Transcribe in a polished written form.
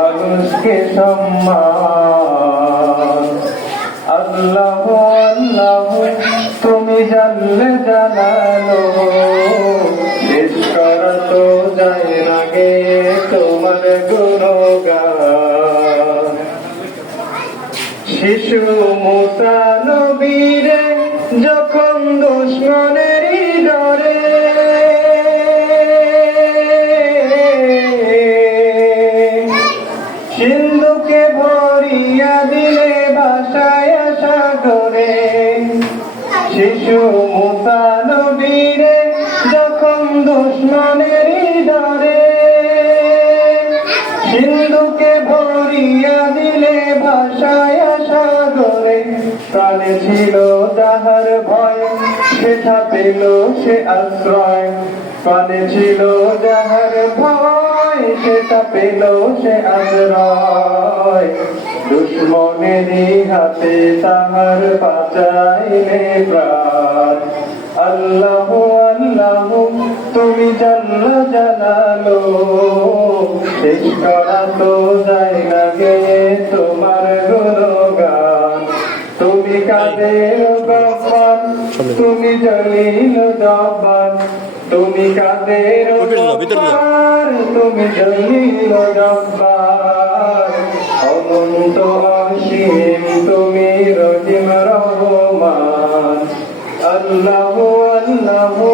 মানুষকে সম্মান। আল্লাহ আল্লাহ তুমি জানলে জানালো, শেষ করা তো যায় না গে তোমার গুণগান। শিশু মুসা নবীরে যখন দুশমনেরই ডরে সিন্ধুকে ভরিয়া দিলে ভাষায় সাগরে। শিশু মুসা নবীরে যখন দুশমনেরই ডরে সিন্ধুকে ভরিয়া দিলে ভাষায় সাগরে। প্রাণে ছিল যাহার ভয় সেটা পেল সে আশ্রয়। প্রাণে ছিল যাহার ভয় সেটা পেল সে আশ্রয়। দুশমনেরই হাতে তাহার বাঁচাইলে প্রাণ। আল্লাহ আল্লাহ তুমি জানলা জানালো, শেষ করা তো যায় না গে তোমার গুণগান। তুমি কাদের গফফার তুমি জলিল জব্বার। তুমি কাদের গফফার তুমি জলিল জব্বার। অনন্ত অসীম তুমি রহিম রহমান। আল্লাহু আল্লাহু